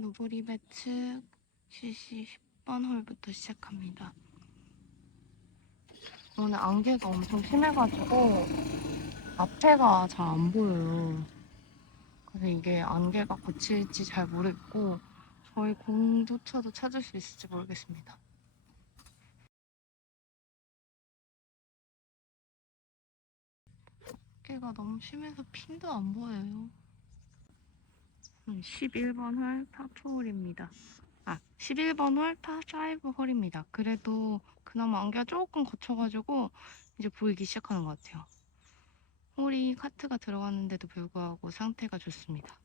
노브리 배츠 CC 10번 홀부터 시작합니다. 오늘 안개가 엄청 심해가지고 앞에가 잘 안 보여요. 그래서 이게 안개가 고칠지 잘 모르겠고 저희 공조차도 찾을 수 있을지 모르겠습니다. 안개가 너무 심해서 핀도 안 보여요. 11번 홀 파4홀입니다. 아, 11번 홀 파5 홀입니다. 그래도 그나마 안개가 조금 거쳐가지고 이제 보이기 시작하는 것 같아요. 홀이 카트가 들어갔는데도 불구하고 상태가 좋습니다.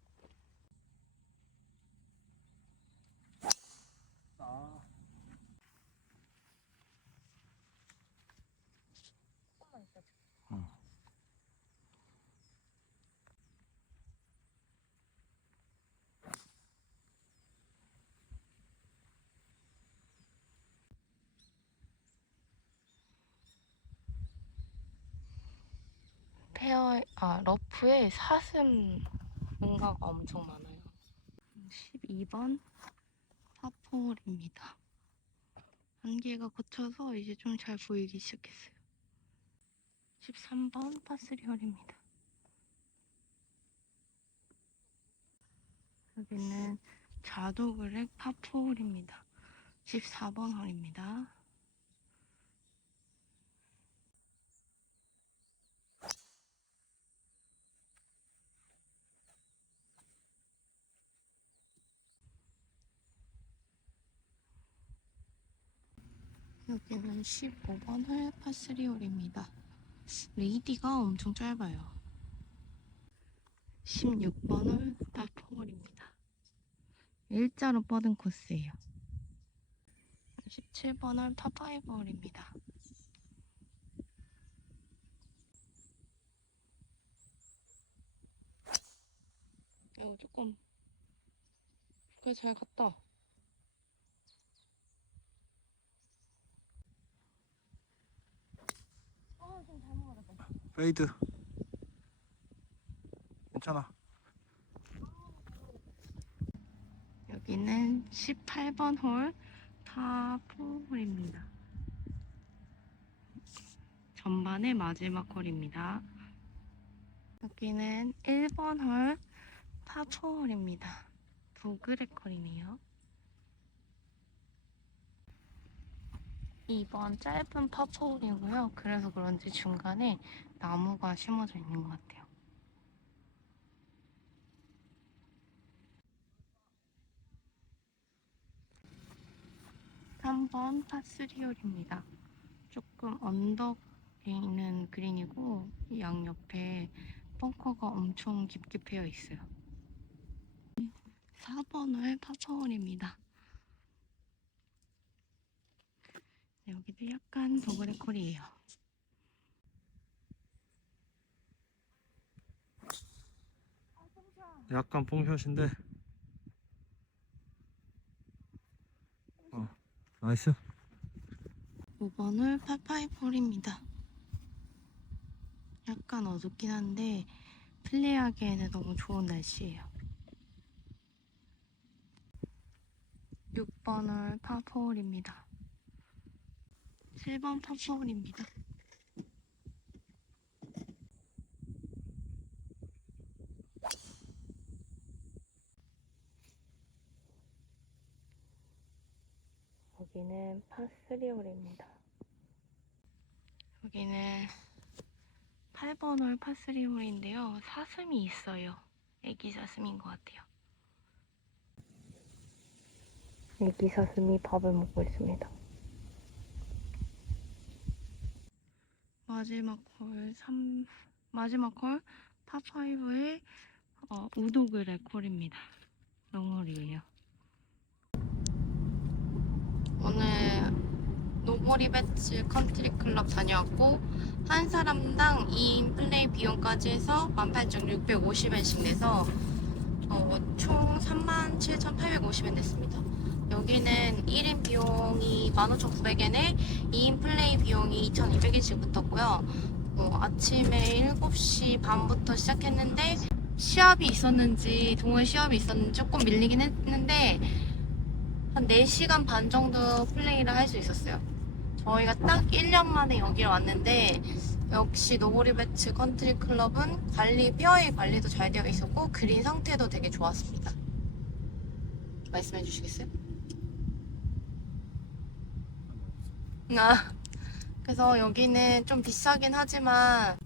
페어, 아, 러프에 사슴 응가가 엄청 많아요. 12번 파포홀입니다. 안개가 거쳐서 이제 좀 잘 보이기 시작했어요. 13번 파스리홀입니다. 여기는 자도그렉 파포홀입니다. 14번 홀입니다. 여기는 15번 홀 파스리홀입니다. 레이디가 엄청 짧아요. 16번 홀 파포홀입니다. 일자로 뻗은 코스예요. 17번 홀 파5홀입니다. 이거 조금 그래 잘 갔다. 아, 좀 잘못 맞았다. 페이드 괜찮아 여기는 18번 홀 파4홀입니다. 전반의 마지막 홀입니다. 여기는 1번 홀 파4홀입니다. 도그렉 홀이네요. 2번 짧은 파4홀이고요. 그래서 그런지 중간에 나무가 심어져 있는 것 같아요. 3번 파3홀입니다. 조금 언덕에 있는 그린이고 이 양옆에 벙커가 엄청 깊게 패여 있어요. 4번 홀 파4홀입니다. 여기도 약간 도그레 콜이에요. 약간 뽕샷인데 어 나이스 5번 홀 파5홀입니다. 약간 어둡긴 한데 플레이하기에는 너무 좋은 날씨예요. 6번 홀 파4홀입니다. 7번 파4홀입니다. 여기는 파3홀입니다. 여기는 8번 홀 파3홀인데요. 사슴이 있어요. 애기 사슴인 것 같아요. 애기 사슴이 밥을 먹고 있습니다. 마지막 홀 3, 마지막 홀 파5의 어, 우도그레 콜입니다. 롱홀이에요. 오늘 노보리 배츠 컨트리 클럽 다녀왔고 한 사람당 2인 플레이 비용까지 해서 18,650엔씩 내서 어, 총 37,850엔 냈습니다. 여기는 1인 비용이 15,900엔에 2인 플레이 비용이 2,200엔씩 붙었고요. 어, 아침에 7시 반부터 시작했는데 시합이 있었는지 동호회 시합이 있었는지 조금 밀리긴 했는데 한 4시간 반 정도 플레이를 할 수 있었어요. 저희가 딱 1년 만에 여기를 왔는데 역시 노보리베츠 컨트리 클럽은 관리, 페어웨이 관리도 잘 되어 있었고 그린 상태도 되게 좋았습니다. 말씀해 주시겠어요? 아, 그래서 여기는 좀 비싸긴 하지만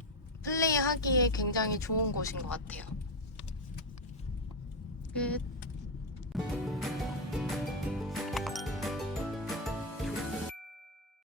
플레이 하기에 굉장히 좋은 곳인 것 같아요. 끝.